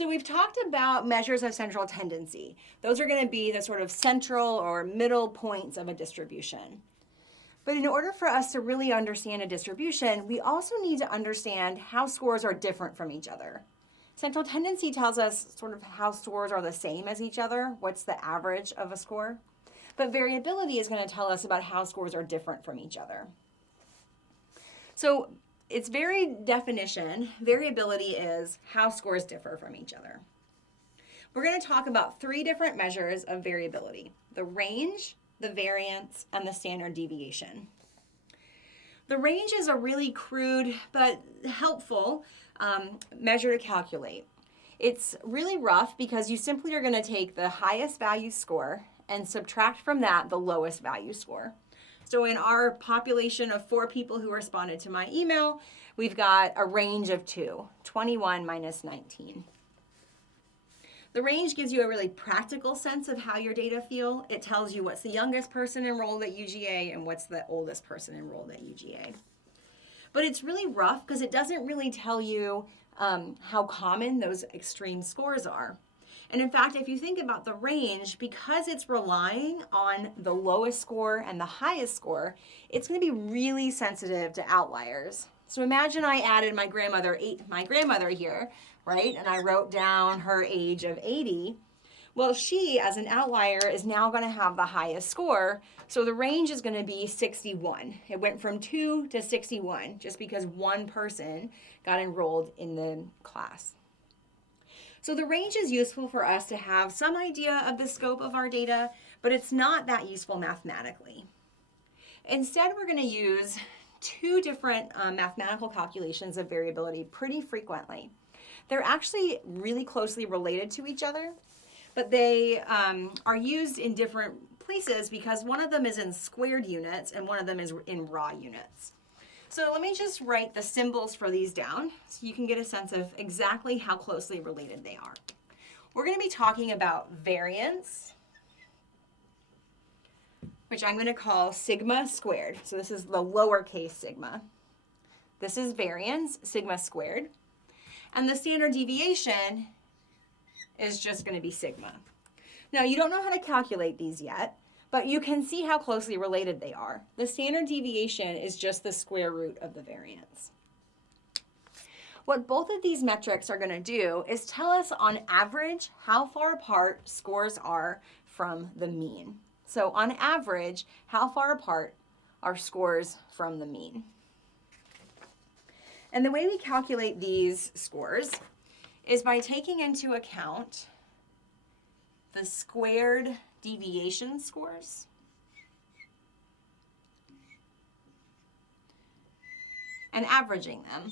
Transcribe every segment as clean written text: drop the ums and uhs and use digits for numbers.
So we've talked about measures of central tendency. Those are going to be the sort of central or middle points of a distribution. But in order for us to really understand a distribution, we also need to understand how scores are different from each other. Central tendency tells us sort of how scores are the same as each other, what's the average of a score. But variability is going to tell us about how scores are different from each other. So its very definition, variability is how scores differ from each other. We're going to talk about 3 different measures of variability: the range, the variance, and the standard deviation. The range is a really crude but helpful measure to calculate. It's really rough because you simply are going to take the highest value score and subtract from that the lowest value score. So in our population of 4 people who responded to my email, we've got a range of 2, 21 minus 19. The range gives you a really practical sense of how your data feel. It tells you what's the youngest person enrolled at UGA and what's the oldest person enrolled at UGA. But it's really rough because it doesn't really tell you how common those extreme scores are. And in fact, if you think about the range, because it's relying on the lowest score and the highest score, it's going to be really sensitive to outliers. So imagine I added my grandmother here, right? And I wrote down her age of 80. Well, she, as an outlier, is now going to have the highest score. So the range is going to be 61. It went from 2 to 61 just because one person got enrolled in the class. So the range is useful for us to have some idea of the scope of our data, but it's not that useful mathematically. Instead, we're going to use 2 different mathematical calculations of variability pretty frequently. They're actually really closely related to each other, but they are used in different places because one of them is in squared units and one of them is in raw units. So let me just write the symbols for these down so you can get a sense of exactly how closely related they are. We're going to be talking about variance, which I'm going to call sigma squared. So this is the lowercase sigma. This is variance, sigma squared. And the standard deviation is just going to be sigma. Now, you don't know how to calculate these yet, but you can see how closely related they are. The standard deviation is just the square root of the variance. What both of these metrics are going to do is tell us on average how far apart scores are from the mean. So on average, how far apart are scores from the mean? And the way we calculate these scores is by taking into account the squared deviation scores and averaging them.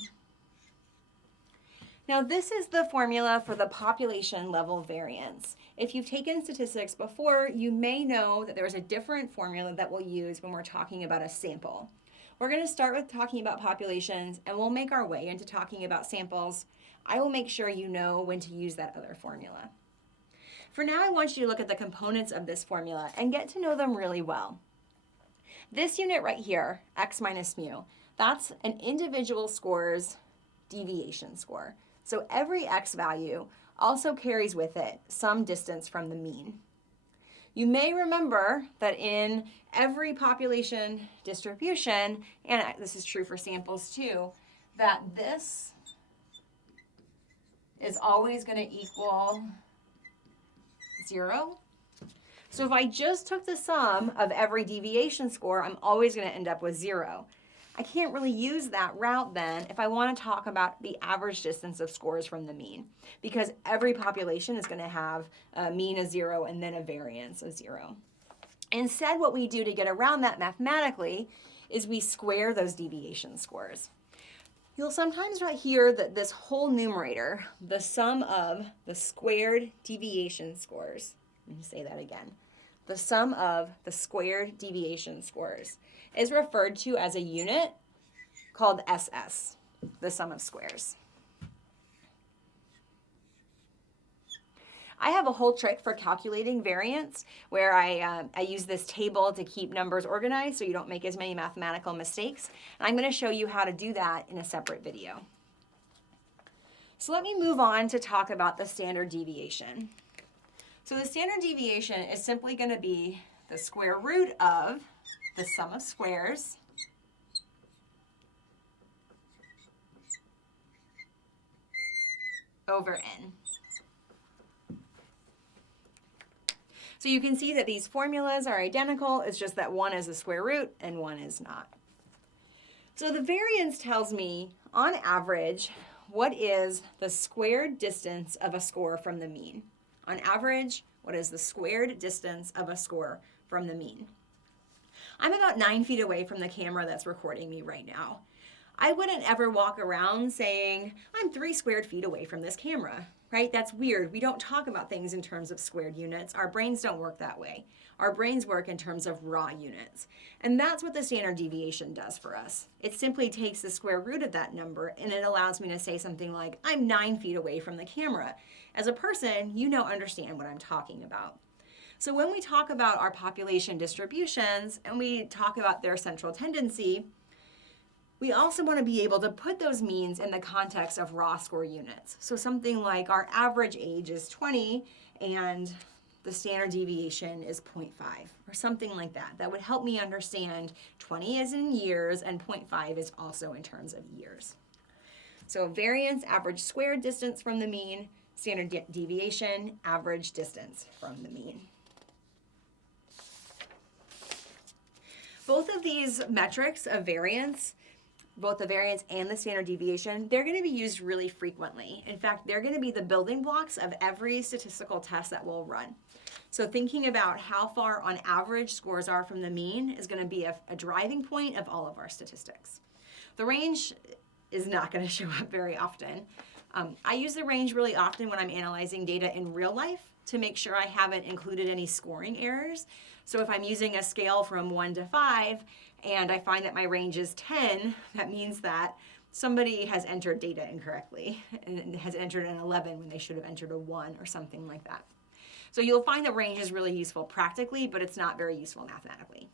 Now this is the formula for the population level variance. If you've taken statistics before, you may know that there's a different formula that we'll use when we're talking about a sample. We're going to start with talking about populations and we'll make our way into talking about samples. I will make sure you know when to use that other formula. For now, I want you to look at the components of this formula and get to know them really well. This unit right here, x minus mu, that's an individual score's deviation score. So every x value also carries with it some distance from the mean. You may remember that in every population distribution, and this is true for samples too, that this is always going to equal 0. So if I just took the sum of every deviation score, I'm always going to end up with 0. I can't really use that route then if I want to talk about the average distance of scores from the mean, because every population is going to have a mean of 0 and then a variance of 0. Instead, what we do to get around that mathematically is we square those deviation scores. You'll sometimes hear that this whole numerator, the sum of the squared deviation scores, let me say that again, the sum of the squared deviation scores is referred to as a unit called SS, the sum of squares. I have a whole trick for calculating variance where I use this table to keep numbers organized so you don't make as many mathematical mistakes. And I'm going to show you how to do that in a separate video. So let me move on to talk about the standard deviation. So the standard deviation is simply going to be the square root of the sum of squares over n. So you can see that these formulas are identical, it's just that one is a square root and one is not. So the variance tells me, on average, what is the squared distance of a score from the mean? On average, what is the squared distance of a score from the mean? I'm about 9 feet away from the camera that's recording me right now. I wouldn't ever walk around saying, I'm 3 squared feet away from this camera, right? That's weird. We don't talk about things in terms of squared units. Our brains don't work that way. Our brains work in terms of raw units. And that's what the standard deviation does for us. It simply takes the square root of that number and it allows me to say something like, I'm 9 feet away from the camera. As a person, you now understand what I'm talking about. So when we talk about our population distributions and we talk about their central tendency, we also want to be able to put those means in the context of raw score units. So something like our average age is 20 and the standard deviation is 0.5 or something like that. That would help me understand 20 is in years and 0.5 is also in terms of years. So variance, average squared distance from the mean, standard deviation, average distance from the mean. Both of these metrics of variance, both the variance and the standard deviation, they're going to be used really frequently. In fact, they're going to be the building blocks of every statistical test that we'll run. So thinking about how far on average scores are from the mean is going to be a driving point of all of our statistics. The range is not going to show up very often. I use the range really often when I'm analyzing data in real life to make sure I haven't included any scoring errors. So if I'm using a scale from 1 to 5 and I find that my range is 10, that means that somebody has entered data incorrectly and has entered an 11 when they should have entered a 1 or something like that. So you'll find the range is really useful practically, but it's not very useful mathematically.